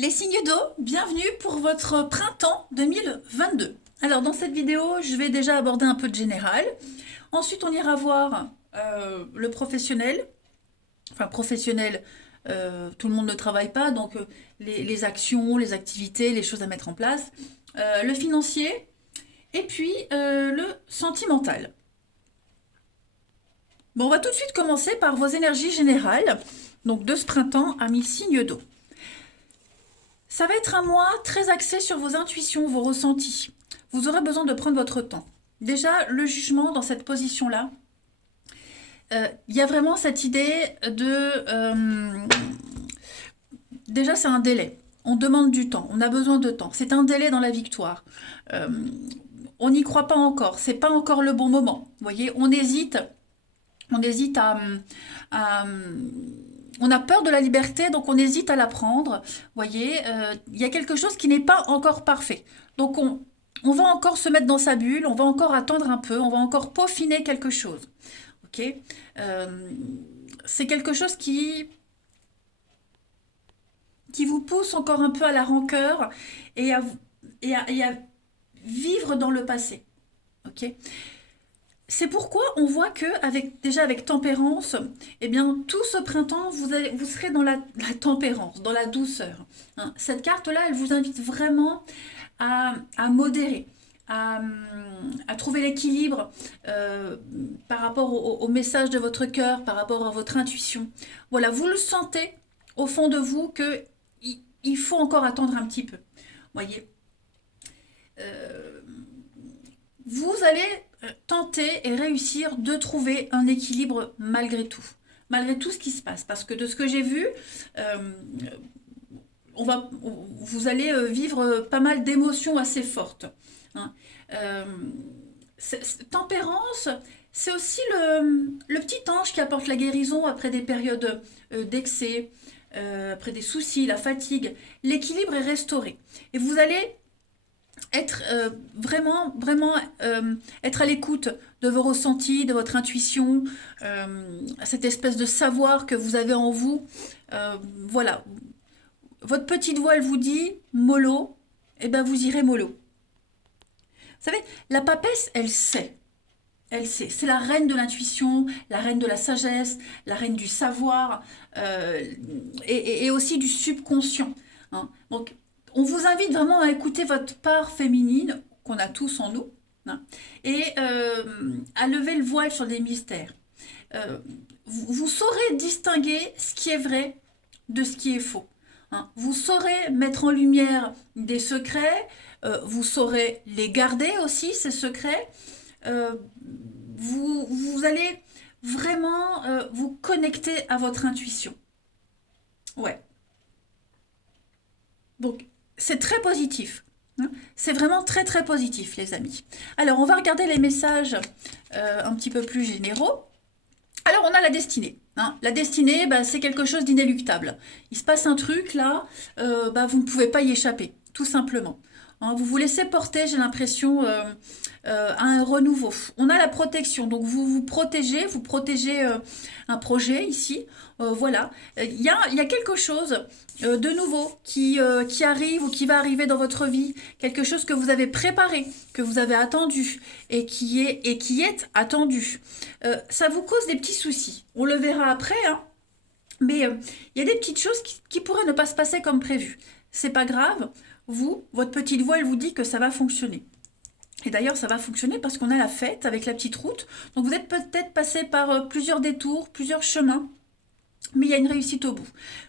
Les signes d'eau, bienvenue pour votre printemps 2022. Alors dans cette vidéo, je vais déjà aborder un peu de général. Ensuite, on ira voir le professionnel. Enfin, professionnel, tout le monde ne travaille pas, donc les actions, les activités, les choses à mettre en place. Le financier et puis le sentimental. Bon, on va tout de suite commencer par vos énergies générales, donc de ce printemps à 1000 signes d'eau. Ça va être un mois très axé sur vos intuitions, vos ressentis. Vous aurez besoin de prendre votre temps. Déjà, le jugement dans cette position-là, il y a vraiment cette idée de... déjà, c'est un délai. On demande du temps, on a besoin de temps. C'est un délai dans la victoire. Euh, on n'y croit pas encore, c'est pas encore le bon moment. Vous voyez, on hésite à on a peur de la liberté, donc on hésite à la prendre. Vous voyez, il y a quelque chose qui n'est pas encore parfait. Donc on va encore se mettre dans sa bulle, on va encore attendre un peu, on va encore peaufiner quelque chose. Ok. C'est quelque chose qui vous pousse encore un peu à la rancœur et à vivre dans le passé. Ok. C'est pourquoi on voit que déjà avec tempérance, eh bien tout ce printemps vous serez dans la tempérance, dans la douceur. Hein. Cette carte-là, elle vous invite vraiment à modérer, à, à trouver l'équilibre par rapport au message de votre cœur, par rapport à votre intuition. Voilà, vous le sentez au fond de vous que il faut encore attendre un petit peu. Voyez. Euh, Vous allez tenter et réussir de trouver un équilibre malgré tout ce qui se passe. Parce que de ce que j'ai vu, euh, vous allez vivre pas mal d'émotions assez fortes. Hein. Euh, Tempérance, c'est aussi le petit ange qui apporte la guérison après des périodes d'excès, après des soucis, la fatigue. L'équilibre est restauré. Et vous allez être vraiment être à l'écoute de vos ressentis, de votre intuition, cette espèce de savoir que vous avez en vous. Voilà, votre petite voix elle vous dit mollo, et ben vous irez mollo. Vous savez, la papesse, elle sait. Elle sait, c'est la reine de l'intuition, la reine de la sagesse, la reine du savoir et aussi du subconscient. Hein. Donc, on vous invite vraiment à écouter votre part féminine qu'on a tous en nous hein, et à lever le voile sur des mystères. Euh, vous saurez distinguer ce qui est vrai de ce qui est faux. Hein. Vous saurez mettre en lumière des secrets, vous saurez les garder aussi, ces secrets. Euh, vous allez vraiment vous connecter à votre intuition. Ouais. Donc, c'est très positif. Hein. C'est vraiment très positif, les amis. Alors, on va regarder les messages un petit peu plus généraux. Alors, on a la destinée. Hein. La destinée, bah, c'est quelque chose d'inéluctable. Il se passe un truc là, bah, vous ne pouvez pas y échapper, tout simplement. Hein, vous vous laissez porter, j'ai l'impression, à un renouveau. On a la protection, donc vous protégez un projet ici. Voilà, il y a quelque chose de nouveau qui arrive ou qui va arriver dans votre vie, quelque chose que vous avez préparé, que vous avez attendu et qui est attendu. Ça vous cause des petits soucis. On le verra après, hein, mais il y a des petites choses qui pourraient ne pas se passer comme prévu. C'est pas grave. Votre petite voix, elle vous dit que ça va fonctionner. Et d'ailleurs, ça va fonctionner parce qu'on a la fête avec la petite route. Donc vous êtes peut-être passé par plusieurs détours, plusieurs chemins. Mais il y a une réussite au bout.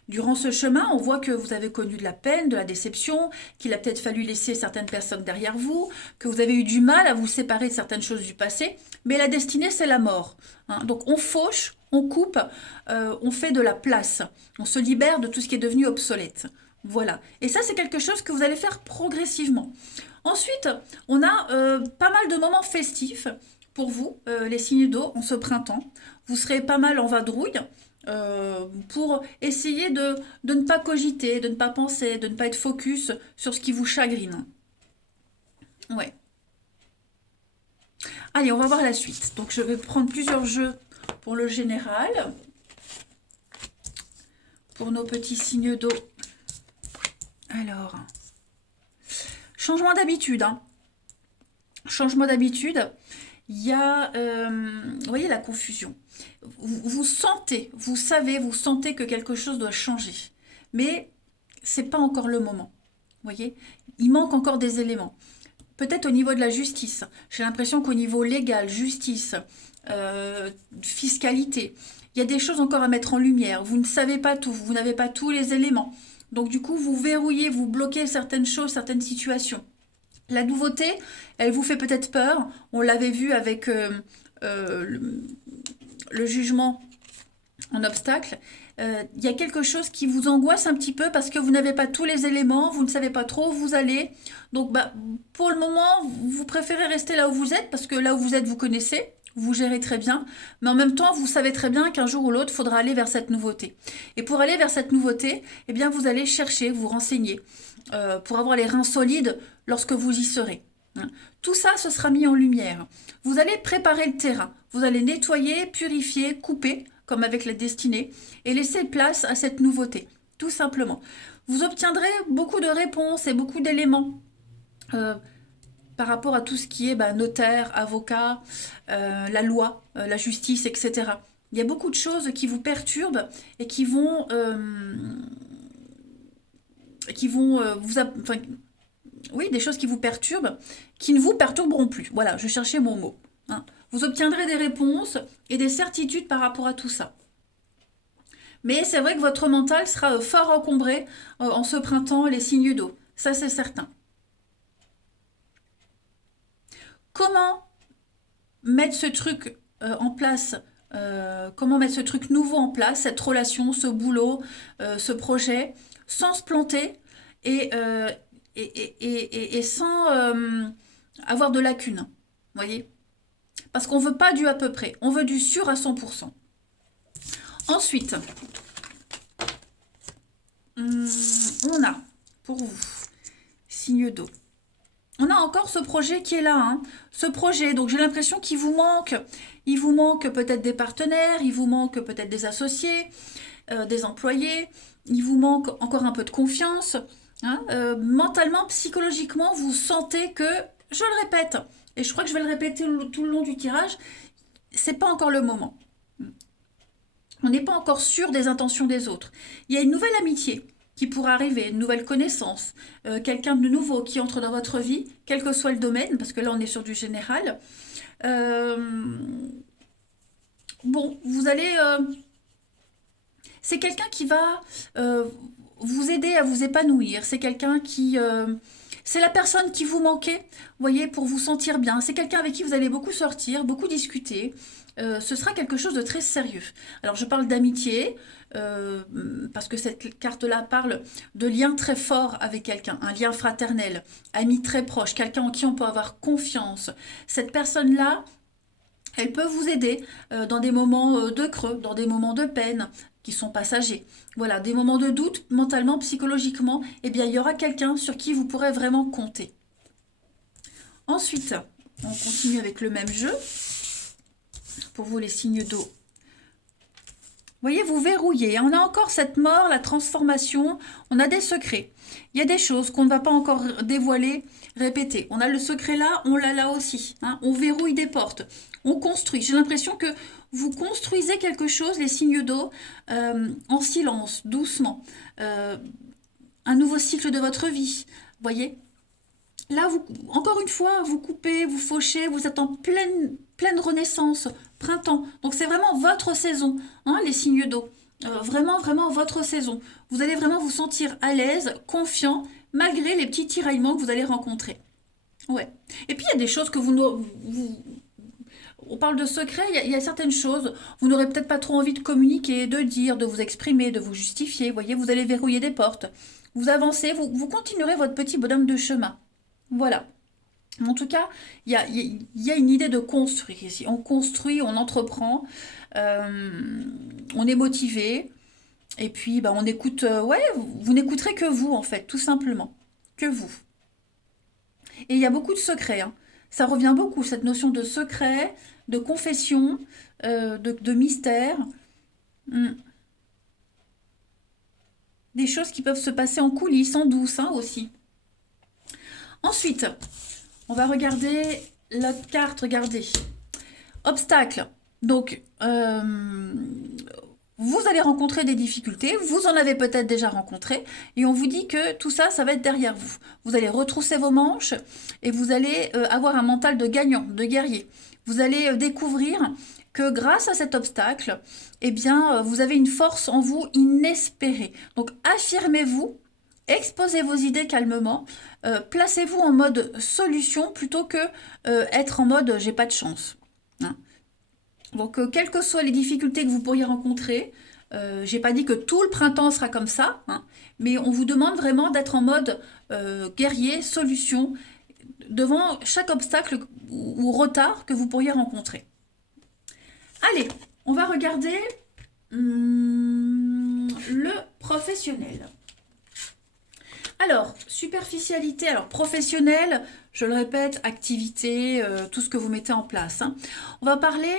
Durant ce chemin, on voit que vous avez connu de la peine, de la déception, qu'il a peut-être fallu laisser certaines personnes derrière vous, que vous avez eu du mal à vous séparer de certaines choses du passé. Mais la destinée, c'est la mort. Hein. Donc on fauche, on coupe, on fait de la place. On se libère de tout ce qui est devenu obsolète. Voilà. Et ça, c'est quelque chose que vous allez faire progressivement. Ensuite, on a pas mal de moments festifs pour vous, les signes d'eau, en ce printemps. Vous serez pas mal en vadrouille pour essayer de ne pas cogiter, de ne pas penser, de ne pas être focus sur ce qui vous chagrine. Ouais. Allez, on va voir la suite. Donc, je vais prendre plusieurs jeux pour le général, pour nos petits signes d'eau Alors, changement d'habitude, hein. Changement d'habitude, il y a, vous voyez, la confusion. Vous sentez, vous savez, vous sentez que quelque chose doit changer. Mais c'est pas encore le moment. Vous voyez, il manque encore des éléments. Peut-être au niveau de la justice. J'ai l'impression qu'au niveau légal, justice, fiscalité, il y a des choses encore à mettre en lumière. Vous ne savez pas tout, vous n'avez pas tous les éléments. Donc du coup, vous verrouillez, vous bloquez certaines choses, certaines situations. La nouveauté, elle vous fait peut-être peur. On l'avait vu avec le jugement en obstacle. Il y a quelque chose qui vous angoisse un petit peu parce que vous n'avez pas tous les éléments, vous ne savez pas trop où vous allez. Donc bah, pour le moment, vous préférez rester là où vous êtes parce que là où vous êtes, vous connaissez. Vous gérez très bien, mais en même temps, vous savez très bien qu'un jour ou l'autre, il faudra aller vers cette nouveauté. Et pour aller vers cette nouveauté, eh bien, vous allez chercher, vous renseigner, pour avoir les reins solides lorsque vous y serez. Tout ça, ce sera mis en lumière. Vous allez préparer le terrain. Vous allez nettoyer, purifier, couper, comme avec la destinée, et laisser place à cette nouveauté, tout simplement. Vous obtiendrez beaucoup de réponses et beaucoup d'éléments par rapport à tout ce qui est notaire, avocat, la loi, la justice, etc. Il y a beaucoup de choses qui vous perturbent et qui vont enfin, oui, des choses qui vous perturbent, qui ne vous perturberont plus. Voilà, je cherchais mon mot. Hein. Vous obtiendrez des réponses et des certitudes par rapport à tout ça. Mais c'est vrai que votre mental sera fort encombré en ce printemps, les signes d'eau. Ça, c'est certain. Comment mettre ce truc en place, comment mettre ce truc nouveau en place, cette relation, ce boulot, ce projet, sans se planter et, et sans avoir de lacunes. Vous voyez? Parce qu'on ne veut pas du à peu près, on veut du sûr à 100%. Ensuite, on a, pour vous, signe d'eau. On a encore ce projet qui est là, hein. Ce projet, donc j'ai l'impression qu'il vous manque. Il vous manque peut-être des partenaires, il vous manque peut-être des associés, des employés, il vous manque encore un peu de confiance. Hein. Mentalement, psychologiquement, vous sentez que, je le répète, et je crois que je vais le répéter tout le long du tirage, c'est pas encore le moment. On n'est pas encore sûr des intentions des autres. Il y a une nouvelle amitié qui pourrait arriver, une nouvelle connaissance, quelqu'un de nouveau qui entre dans votre vie, quel que soit le domaine, parce que là on est sur du général. Bon, vous allez... c'est quelqu'un qui va vous aider à vous épanouir. C'est quelqu'un qui... c'est la personne qui vous manquait, vous voyez, pour vous sentir bien. C'est quelqu'un avec qui vous allez beaucoup sortir, beaucoup discuter. Ce sera quelque chose de très sérieux. Alors je parle d'amitié, parce que cette carte-là parle de lien très fort avec quelqu'un, un lien fraternel, ami très proche, quelqu'un en qui on peut avoir confiance. Cette personne-là, elle peut vous aider dans des moments de creux, dans des moments de peine qui sont passagers. Voilà, des moments de doute mentalement, psychologiquement, eh bien il y aura quelqu'un sur qui vous pourrez vraiment compter. Ensuite, on continue avec le même jeu. Pour vous, les signes d'eau. Vous voyez, vous verrouillez. On a encore cette mort, la transformation. On a des secrets. Il y a des choses qu'on ne va pas encore dévoiler, répéter. On a le secret là, on l'a là aussi. Hein. On verrouille des portes. On construit. J'ai l'impression que vous construisez quelque chose, les signes d'eau, en silence, doucement. Un nouveau cycle de votre vie. Vous voyez? Là, vous, encore une fois, vous coupez, vous fauchez, vous êtes en pleine renaissance, printemps. Donc c'est vraiment votre saison, hein, les signes d'eau. Vraiment, vraiment votre saison. Vous allez vraiment vous sentir à l'aise, confiant, malgré les petits tiraillements que vous allez rencontrer. Ouais. Et puis il y a des choses que on parle de secrets, il y a certaines choses, vous n'aurez peut-être pas trop envie de communiquer, de dire, de vous exprimer, de vous justifier. Vous voyez, vous allez verrouiller des portes. Vous avancez, vous continuerez votre petit bonhomme de chemin. Voilà. En tout cas, il y a une idée de construire ici. On construit, on entreprend, on est motivé, et puis on écoute. Ouais, vous n'écouterez que vous, en fait, tout simplement. Que vous. Et il y a beaucoup de secrets. Hein. Ça revient beaucoup, cette notion de secret, de confession, de mystère. des choses qui peuvent se passer en coulisses, en douce hein, aussi. Ensuite, on va regarder l'autre carte, regardez. Obstacle. Donc, vous allez rencontrer des difficultés, vous en avez peut-être déjà rencontré, et on vous dit que tout ça, ça va être derrière vous. Vous allez retrousser vos manches et vous allez avoir un mental de gagnant, de guerrier. Vous allez découvrir que grâce à cet obstacle, eh bien, vous avez une force en vous inespérée. Donc, affirmez-vous, exposez vos idées calmement, placez-vous en mode solution plutôt que être en mode j'ai pas de chance. Hein. Donc, quelles que soient les difficultés que vous pourriez rencontrer, j'ai pas dit que tout le printemps sera comme ça, hein, mais on vous demande vraiment d'être en mode guerrier, solution, devant chaque obstacle ou retard que vous pourriez rencontrer. Allez, on va regarder le professionnel. Alors, superficialité, alors professionnel, je le répète, activité, tout ce que vous mettez en place. Hein. On va parler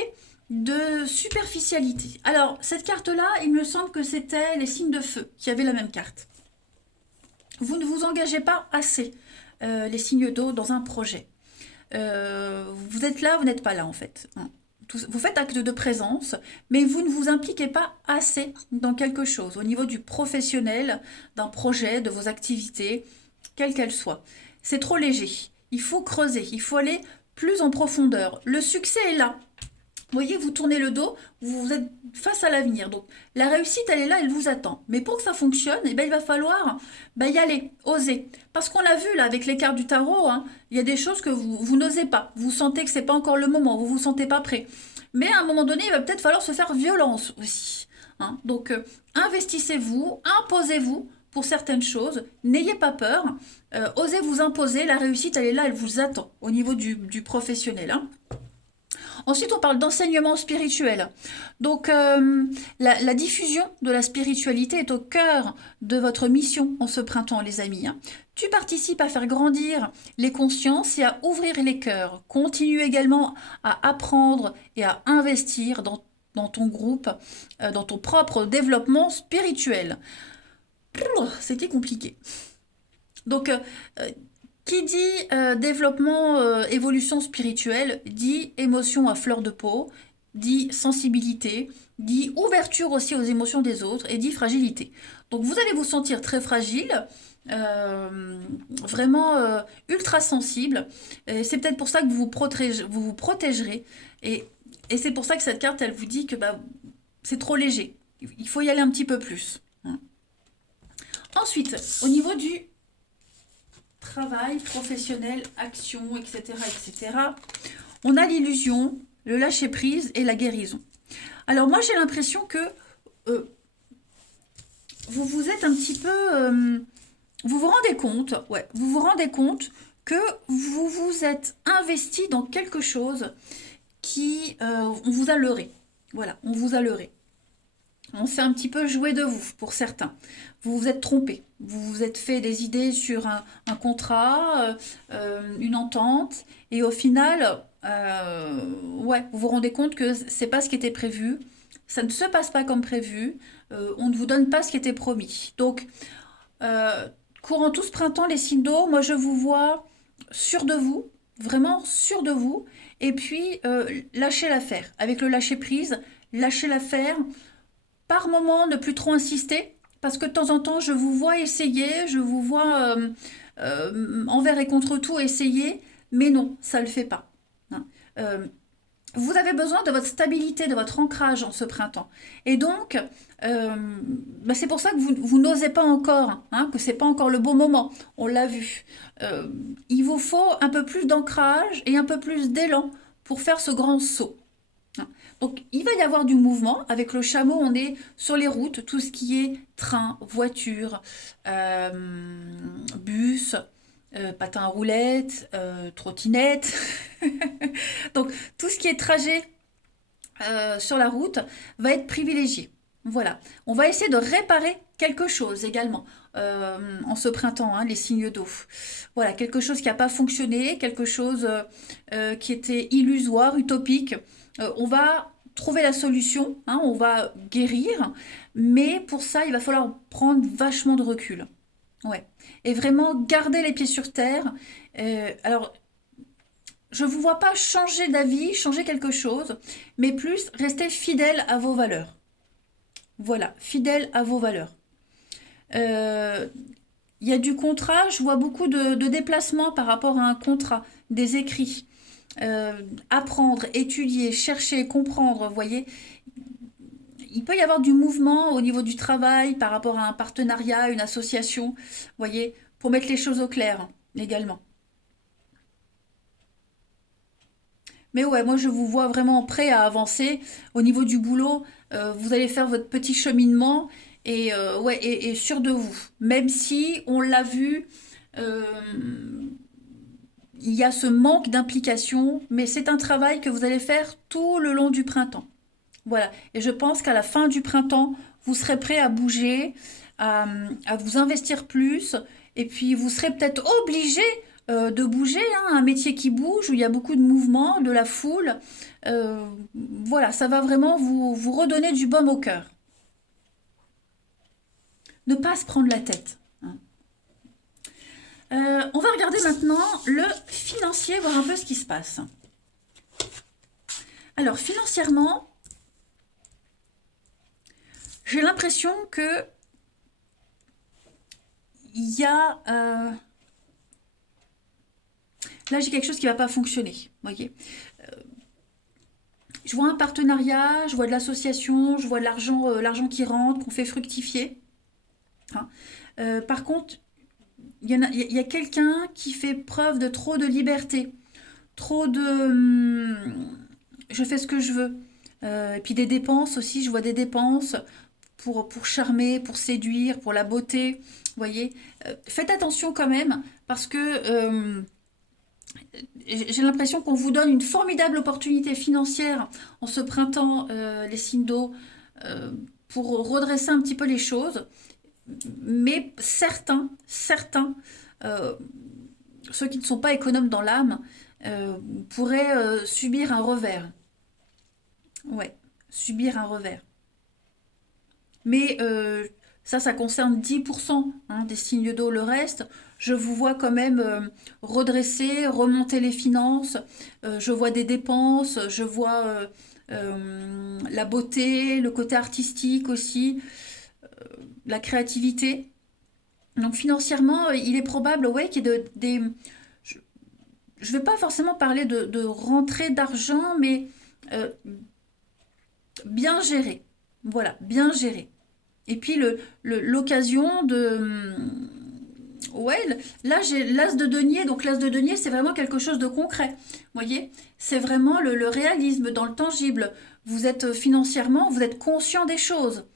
de superficialité. Alors, cette carte-là, il me semble que c'était les signes de feu qui avaient la même carte. Vous ne vous engagez pas assez, les signes d'eau, dans un projet. Vous êtes là, vous n'êtes pas là, en fait. Hein. Vous faites acte de présence, mais vous ne vous impliquez pas assez dans quelque chose, au niveau du professionnel, d'un projet, de vos activités, quelles qu'elles soient. C'est trop léger. Il faut creuser, il faut aller plus en profondeur. Le succès est là. Vous voyez, vous tournez le dos, vous êtes face à l'avenir. Donc, la réussite, elle est là, elle vous attend. Mais pour que ça fonctionne, eh ben, il va falloir y aller, oser. Parce qu'on l'a vu, là, avec les cartes du tarot, hein, il y a des choses que vous n'osez pas. Vous sentez que c'est pas encore le moment, vous vous sentez pas prêt. Mais à un moment donné, il va peut-être falloir se faire violence aussi. Hein. Donc, investissez-vous, imposez-vous pour certaines choses. N'ayez pas peur. Osez vous imposer. La réussite, elle est là, elle vous attend au niveau du professionnel. Hein. Ensuite, on parle d'enseignement spirituel. Donc, la diffusion de la spiritualité est au cœur de votre mission en ce printemps, les amis. Hein. Tu participes à faire grandir les consciences et à ouvrir les cœurs. Continue également à apprendre et à investir dans ton groupe, dans ton propre développement spirituel. C'était compliqué. Donc, qui dit développement, évolution spirituelle, dit émotion à fleur de peau, dit sensibilité, dit ouverture aussi aux émotions des autres et dit fragilité. Donc vous allez vous sentir très fragile, vraiment ultra sensible. C'est peut-être pour ça que vous vous protégerez. Et c'est pour ça que cette carte, elle vous dit que c'est trop léger. Il faut y aller un petit peu plus. Hein. Ensuite, au niveau du travail, professionnel, action, etc., etc. On a l'illusion, le lâcher-prise et la guérison. Alors moi, j'ai l'impression que vous vous êtes un petit peu... vous vous rendez compte, vous vous rendez compte que vous vous êtes investi dans quelque chose qui... on vous a leurré. Voilà, on vous a leurré. On s'est un petit peu joué de vous, pour certains. Vous vous êtes trompé. Vous vous êtes fait des idées sur un contrat, une entente, et au final, vous vous rendez compte que c'est pas ce qui était prévu, ça ne se passe pas comme prévu, on ne vous donne pas ce qui était promis. Donc, courant tout ce printemps, les signes d'eau, moi je vous vois sûr de vous, vraiment sûr de vous, et puis lâchez l'affaire. Avec le lâcher prise, lâchez l'affaire. Par moment, ne plus trop insister, parce que de temps en temps, je vous vois essayer, je vous vois envers et contre tout essayer, mais non, ça ne le fait pas. Hein. Vous avez besoin de votre stabilité, de votre ancrage en ce printemps. Et donc, c'est pour ça que vous n'osez pas encore, hein, que ce n'est pas encore le bon moment, on l'a vu. Il vous faut un peu plus d'ancrage et un peu plus d'élan pour faire ce grand saut. Donc, il va y avoir du mouvement. Avec le chameau, on est sur les routes, tout ce qui est train, voiture, bus, patin à roulettes, trottinette. Donc, tout ce qui est trajet sur la route va être privilégié. Voilà. On va essayer de réparer quelque chose également en ce printemps, hein, les signes d'eau. Voilà, quelque chose qui n'a pas fonctionné, quelque chose qui était illusoire, utopique. On va trouver la solution, hein, on va guérir, mais pour ça, il va falloir prendre vachement de recul. Ouais. Et vraiment garder les pieds sur terre. Alors, je ne vous vois pas changer d'avis, changer quelque chose, mais plus rester fidèle à vos valeurs. Voilà, fidèle à vos valeurs. Euh, Il y a du contrat, je vois beaucoup de déplacements par rapport à un contrat, des écrits. Apprendre, étudier, chercher, comprendre, vous voyez. Il peut y avoir du mouvement au niveau du travail par rapport à un partenariat, une association, vous voyez, pour mettre les choses au clair également. Mais ouais, moi je vous vois vraiment prêt à avancer au niveau du boulot. Vous allez faire votre petit cheminement et ouais et sûr de vous. Même si on l'a vu, euh, il y a ce manque d'implication, mais c'est un travail que vous allez faire tout le long du printemps. Voilà. Et je pense qu'à la fin du printemps, vous serez prêt à bouger, à vous investir plus. Et puis, vous serez peut-être obligé de bouger, hein, un métier qui bouge, où il y a beaucoup de mouvement, de la foule. Euh, voilà, ça va vraiment vous redonner du baume au cœur. Ne pas se prendre la tête, hein. On va regarder maintenant le financier, voir un peu ce qui se passe. Alors, financièrement, j'ai l'impression que il y a là j'ai quelque chose qui va pas fonctionner, voyez. Je vois un partenariat, je vois de l'association, je vois de l'argent qui rentre, qu'on fait fructifier, hein. Par contre, il y a quelqu'un qui fait preuve de trop de liberté, trop de je fais ce que je veux. Et puis des dépenses aussi, je vois des dépenses pour charmer, pour séduire, pour la beauté. Vous voyez. Faites attention quand même, parce que j'ai l'impression qu'on vous donne une formidable opportunité financière en ce printemps, les signes d'eau, euh, pour redresser un petit peu les choses. Mais certains, euh, ceux qui ne sont pas économes dans l'âme, pourraient subir un revers. Ouais, subir un revers. Mais ça concerne 10% hein, des signes d'eau. Le reste, je vous vois quand même redresser, remonter les finances. Je vois des dépenses, je vois la beauté, le côté artistique aussi, la créativité. Donc financièrement, il est probable ouais, qu'il y ait Je ne vais pas forcément parler de rentrée d'argent, mais euh, bien géré. Voilà, bien géré. Et puis l'occasion de... Ouais, là j'ai l'as de denier, donc l'as de denier c'est vraiment quelque chose de concret. Vous voyez, c'est vraiment le réalisme dans le tangible. Vous êtes financièrement, vous êtes conscient des choses,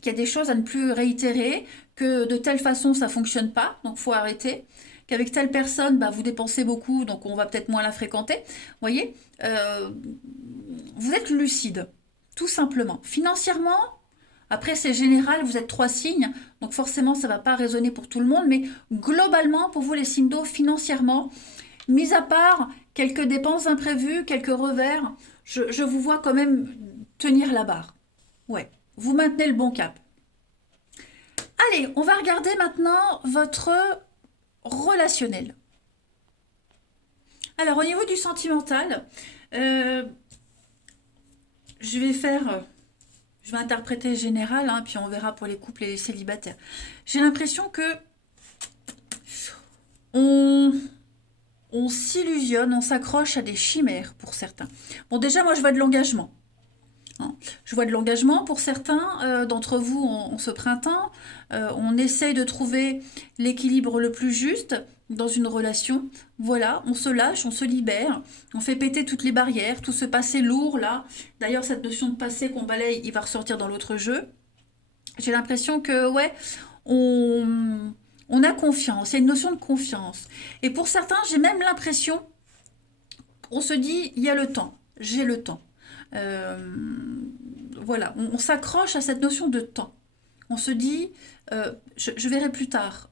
qu'il y a des choses à ne plus réitérer, que de telle façon ça fonctionne pas, donc faut arrêter. Qu'avec telle personne, bah, vous dépensez beaucoup, donc on va peut-être moins la fréquenter. Vous voyez, vous êtes lucide, tout simplement. Financièrement, après, c'est général, vous êtes trois signes, donc forcément, ça ne va pas résonner pour tout le monde, mais globalement, pour vous, les signes d'eau, financièrement, mis à part quelques dépenses imprévues, quelques revers, je vous vois quand même tenir la barre. Ouais, vous maintenez le bon cap. Allez, on va regarder maintenant votre relationnel. Alors, au niveau du sentimental, euh, je vais faire je vais interpréter général, hein, puis on verra pour les couples et les célibataires. J'ai l'impression que on, on s'illusionne, on s'accroche à des chimères pour certains. Bon, déjà, moi, je vois de l'engagement, hein. Je vois de l'engagement pour certains d'entre vous en ce printemps. On essaye de trouver l'équilibre le plus juste dans une relation. Voilà, on se lâche, on se libère, on fait péter toutes les barrières, tout ce passé lourd là. D'ailleurs, cette notion de passé qu'on balaye, il va ressortir dans l'autre jeu. J'ai l'impression que, ouais, on, on a confiance, il y a une notion de confiance. Et pour certains, j'ai même l'impression, on se dit, il y a le temps, j'ai le temps. Euh, voilà, on s'accroche à cette notion de temps. On se dit, je verrai plus tard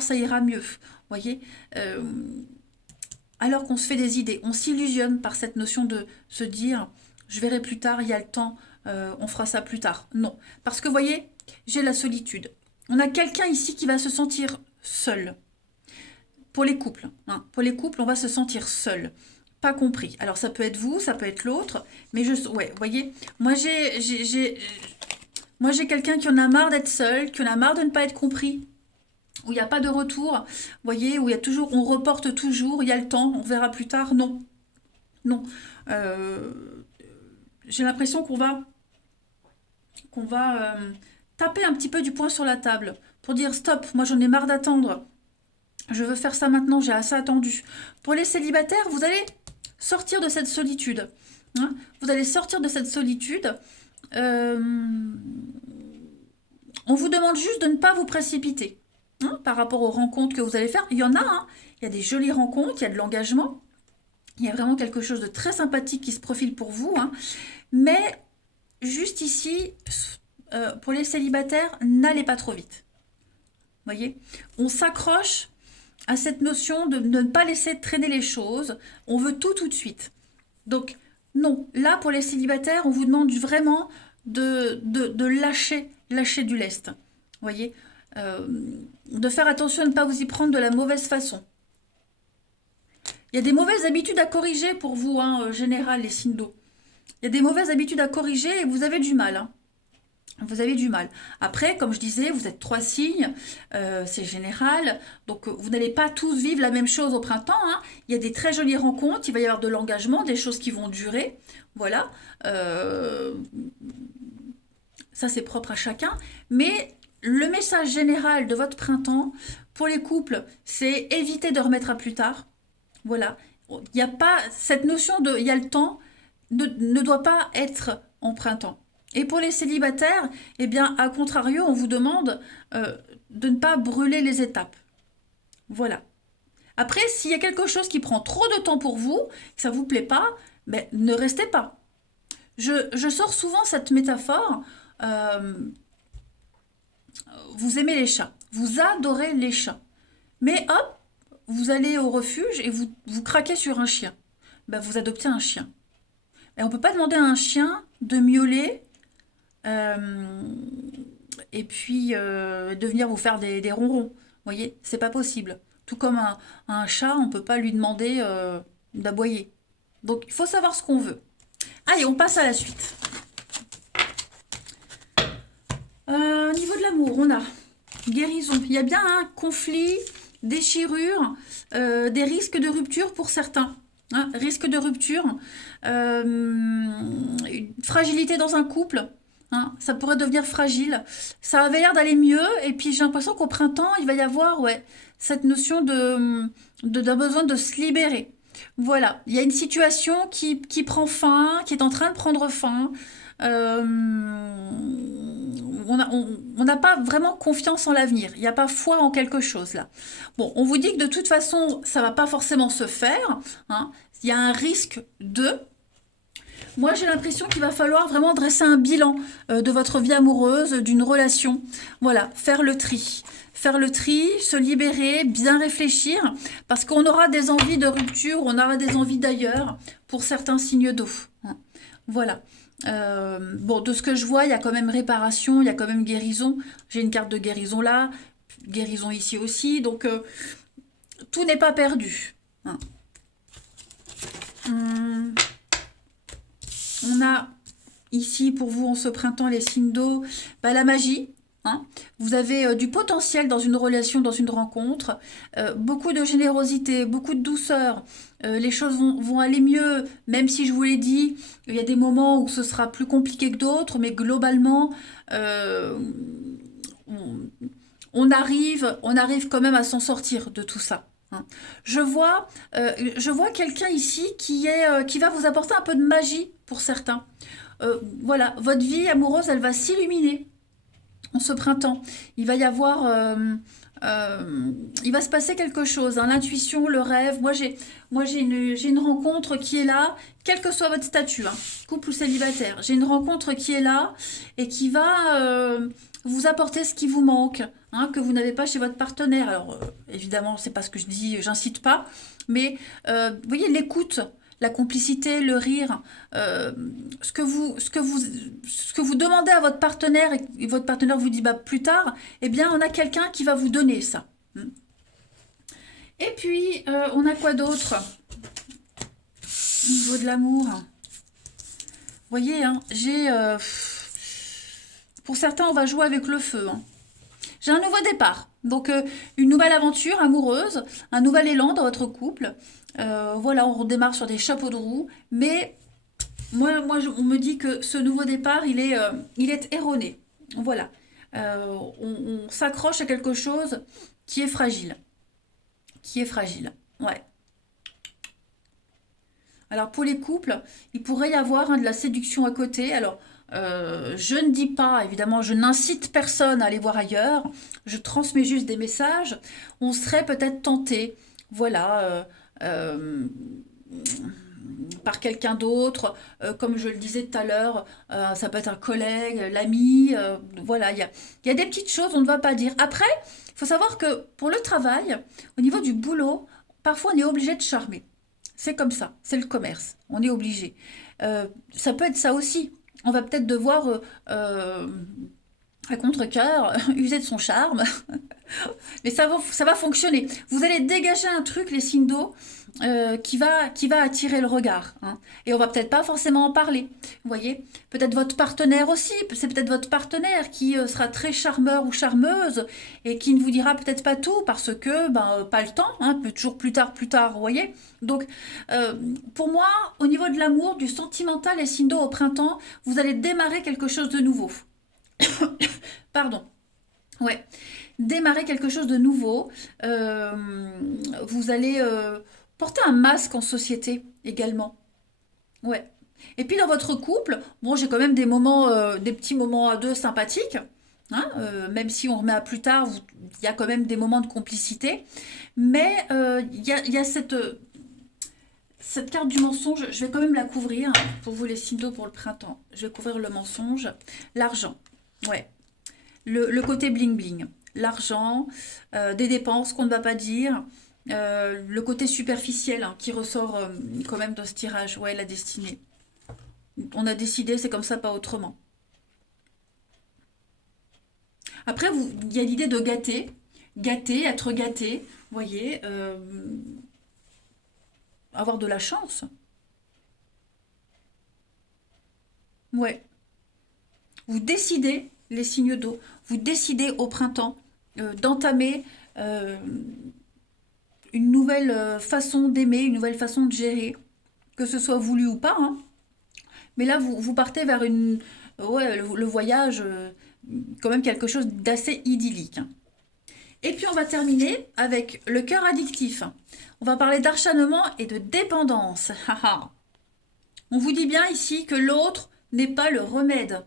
ça ira mieux. Vous voyez. Alors qu'on se fait des idées, on s'illusionne par cette notion de se dire, je verrai plus tard, il y a le temps, on fera ça plus tard. Non, parce que vous voyez, j'ai la solitude. On a quelqu'un ici qui va se sentir seul. Pour les couples, hein. Pour les couples, on va se sentir seul, pas compris. Alors ça peut être vous, ça peut être l'autre, mais ouais, vous voyez, moi j'ai quelqu'un qui en a marre d'être seul, qui en a marre de ne pas être compris, où il n'y a pas de retour, vous voyez, où il y a toujours, on reporte toujours, il y a le temps, on verra plus tard. Non, non. Euh, j'ai l'impression qu'on va taper un petit peu du poing sur la table pour dire stop, moi j'en ai marre d'attendre. Je veux faire ça maintenant, j'ai assez attendu. Pour les célibataires, vous allez sortir de cette solitude. Hein. Vous allez sortir de cette solitude. Euh, on vous demande juste de ne pas vous précipiter. Hein, par rapport aux rencontres que vous allez faire. Il y en a, hein. Il y a des jolies rencontres, il y a de l'engagement. Il y a vraiment quelque chose de très sympathique qui se profile pour vous. Hein. Mais juste ici, pour les célibataires, n'allez pas trop vite. Vous voyez, on s'accroche à cette notion de ne pas laisser traîner les choses. On veut tout de suite. Donc, non. Là, pour les célibataires, on vous demande vraiment de lâcher du lest. Vous voyez, de faire attention à ne pas vous y prendre de la mauvaise façon. Il y a des mauvaises habitudes à corriger pour vous, hein, en général, les signes d'eau. Il y a des mauvaises habitudes à corriger et vous avez du mal. Hein. Vous avez du mal. Après, comme je disais, vous êtes 3 signes, c'est général, donc vous n'allez pas tous vivre la même chose au printemps. Hein. Il y a des très jolies rencontres, il va y avoir de l'engagement, des choses qui vont durer. Voilà. Ça, c'est propre à chacun. Mais le message général de votre printemps, pour les couples, c'est éviter de remettre à plus tard. Voilà. Il n'y a pas cette notion de il y a le temps ne doit pas être en printemps. Et pour les célibataires, eh bien, à contrario, on vous demande de ne pas brûler les étapes. Voilà. Après, s'il y a quelque chose qui prend trop de temps pour vous, que ça ne vous plaît pas, ben, ne restez pas. Je sors souvent cette métaphore. Vous aimez les chats. Vous adorez les chats. Mais hop, vous allez au refuge et vous craquez sur un chien. Ben, vous adoptez un chien. Et on ne peut pas demander à un chien de miauler et puis de venir vous faire des ronrons. Vous voyez, c'est pas possible. Tout comme un chat, on ne peut pas lui demander d'aboyer. Donc, il faut savoir ce qu'on veut. Allez, on passe à la suite. Au niveau de l'amour, on a guérison. Il y a bien un conflit, déchirure, des risques de rupture pour certains. Hein, risque de rupture, une fragilité dans un couple, hein, ça pourrait devenir fragile. Ça avait l'air d'aller mieux, et puis j'ai l'impression qu'au printemps, il va y avoir cette notion d'un besoin de se libérer. Voilà, il y a une situation qui prend fin, qui est en train de prendre fin. Euh, on n'a pas vraiment confiance en l'avenir. Il n'y a pas foi en quelque chose là. Bon, on vous dit que de toute façon, ça va pas forcément se faire. Hein. Il y a un risque de. Moi, j'ai l'impression qu'il va falloir vraiment dresser un bilan de votre vie amoureuse, d'une relation. Voilà, faire le tri. Faire le tri, se libérer, bien réfléchir, parce qu'on aura des envies de rupture, on aura des envies d'ailleurs pour certains signes d'eau. Hein. Voilà. Bon, de ce que je vois, il y a quand même réparation, il y a quand même guérison. J'ai une carte de guérison là, guérison ici aussi, donc tout n'est pas perdu. Hein. On a ici pour vous en ce printemps les signes d'eau, la magie. Hein. Vous avez du potentiel dans une relation, dans une rencontre, beaucoup de générosité, beaucoup de douceur. Les choses vont aller mieux, même si je vous l'ai dit, il y a des moments où ce sera plus compliqué que d'autres, mais globalement, on arrive quand même à s'en sortir de tout ça. Hein. Je vois quelqu'un ici qui va vous apporter un peu de magie pour certains. Voilà, votre vie amoureuse, elle va s'illuminer en ce printemps. Il va y avoir... il va se passer quelque chose, hein, l'intuition, le rêve. Moi, j'ai une rencontre qui est là, quel que soit votre statut, hein, couple ou célibataire. J'ai une rencontre qui est là et qui va vous apporter ce qui vous manque, hein, que vous n'avez pas chez votre partenaire. Alors, évidemment, c'est pas ce que je dis, j'incite pas, mais vous voyez, l'écoute. la complicité, le rire, ce que vous demandez à votre partenaire et votre partenaire vous dit bah, plus tard, eh bien on a quelqu'un qui va vous donner ça. Et puis, on a quoi d'autre au niveau de l'amour? Vous voyez, hein, j'ai... pour certains, on va jouer avec le feu. Hein. J'ai un nouveau départ. Donc, une nouvelle aventure amoureuse, un nouvel élan dans votre couple. Voilà, on redémarre sur des chapeaux de roue. Mais on me dit que ce nouveau départ, il est erroné. Voilà. On s'accroche à quelque chose qui est fragile. Qui est fragile. Ouais. Alors pour les couples, il pourrait y avoir de la séduction à côté. Alors je ne dis pas, évidemment, je n'incite personne à aller voir ailleurs. Je transmets juste des messages. On serait peut-être tenté, voilà, par quelqu'un d'autre, comme je le disais tout à l'heure, ça peut être un collègue, l'ami, voilà, il y a des petites choses, on ne va pas dire. Après, il faut savoir que pour le travail, au niveau du boulot, parfois on est obligé de charmer. C'est comme ça, c'est le commerce, on est obligé. Ça peut être ça aussi. On va peut-être devoir, à contre-cœur, user de son charme. Mais ça va fonctionner. Vous allez dégager un truc, les signes d'eau, qui va attirer le regard. Hein. Et on va peut-être pas forcément en parler. Vous voyez, peut-être votre partenaire aussi. C'est peut-être votre partenaire qui sera très charmeur ou charmeuse et qui ne vous dira peut-être pas tout parce que pas le temps. Hein, toujours plus tard. Vous voyez. Donc, pour moi, au niveau de l'amour, du sentimental et signes d'eau au printemps, vous allez démarrer quelque chose de nouveau. Pardon. Ouais. Démarrer quelque chose de nouveau. Vous allez porter un masque en société également. Ouais. Et puis dans votre couple, bon, j'ai quand même des petits moments à deux sympathiques. Hein, même si on remet à plus tard, il y a quand même des moments de complicité. Mais il y a cette carte du mensonge, je vais quand même la couvrir pour vous les signes d'eau pour le printemps. Je vais couvrir le mensonge. L'argent. Ouais. Le côté bling bling. L'argent, des dépenses qu'on ne va pas dire, le côté superficiel hein, qui ressort quand même dans ce tirage, ouais, la destinée. On a décidé, c'est comme ça, pas autrement. Après, il y a l'idée de gâter, être gâté, vous voyez, avoir de la chance. Ouais. Vous décidez, les signes d'eau, vous décidez au printemps d'entamer euh, une nouvelle façon d'aimer, une nouvelle façon de gérer, que ce soit voulu ou pas. Hein. Mais là, vous partez vers ouais, le voyage, quand même quelque chose d'assez idyllique. Hein. Et puis on va terminer avec le cœur addictif. On va parler d'acharnement et de dépendance. On vous dit bien ici que l'autre n'est pas le remède.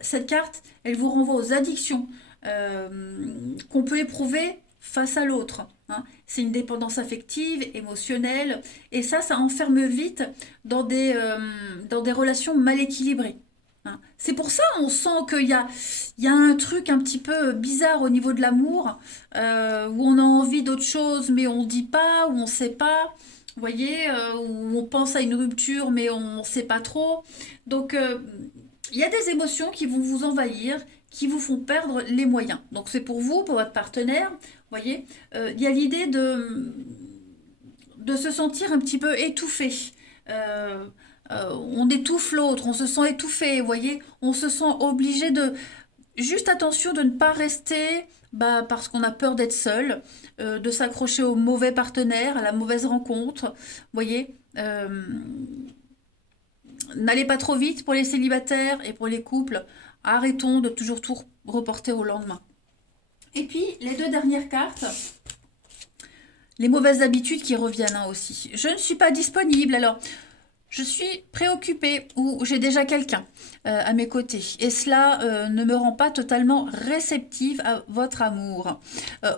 Cette carte, elle vous renvoie aux addictions qu'on peut éprouver face à l'autre. Hein. C'est une dépendance affective, émotionnelle, et ça enferme vite dans des relations mal équilibrées. Hein. C'est pour ça on sent qu'il y a un truc un petit peu bizarre au niveau de l'amour, où on a envie d'autre chose, mais on ne dit pas, ou on ne sait pas. Vous voyez, où on pense à une rupture, mais on ne sait pas trop. Donc, il y a des émotions qui vont vous envahir, qui vous font perdre les moyens. Donc c'est pour vous, pour votre partenaire, vous voyez, il y a l'idée de se sentir un petit peu étouffé. On étouffe l'autre, on se sent étouffé, vous voyez, on se sent obligé de... Juste attention de ne pas rester parce qu'on a peur d'être seul, de s'accrocher au mauvais partenaire, à la mauvaise rencontre, vous voyez. N'allez pas trop vite pour les célibataires et pour les couples. Arrêtons de toujours tout reporter au lendemain. Et puis, les deux dernières cartes, les mauvaises habitudes qui reviennent hein, aussi. Je ne suis pas disponible, alors je suis préoccupée ou j'ai déjà quelqu'un à mes côtés. Et cela ne me rend pas totalement réceptive à votre amour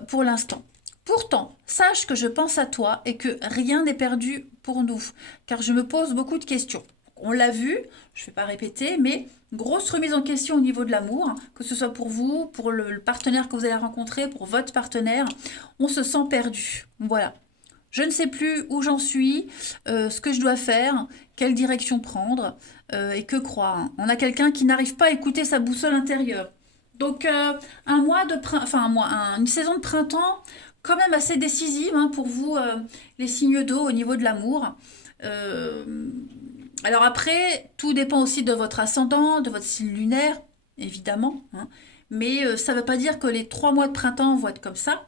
pour l'instant. Pourtant, sache que je pense à toi et que rien n'est perdu pour nous, car je me pose beaucoup de questions. On l'a vu, je ne vais pas répéter, mais grosse remise en question au niveau de l'amour, hein, que ce soit pour vous, pour le partenaire que vous allez rencontrer, pour votre partenaire, on se sent perdu. Voilà. Je ne sais plus où j'en suis, ce que je dois faire, quelle direction prendre, et que croire. On a quelqu'un qui n'arrive pas à écouter sa boussole intérieure. Donc un mois de enfin une saison de printemps quand même assez décisive hein, pour vous, les signes d'eau au niveau de l'amour. Euh, alors après, tout dépend aussi de votre ascendant, de votre signe lunaire, évidemment. Hein. Mais ça ne veut pas dire que les 3 mois de printemps vont être comme ça.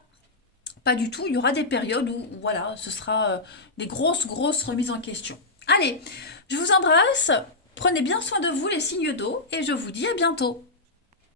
Pas du tout. Il y aura des périodes où, voilà, ce sera des grosses, grosses remises en question. Allez, je vous embrasse. Prenez bien soin de vous, les signes d'eau, et je vous dis à bientôt.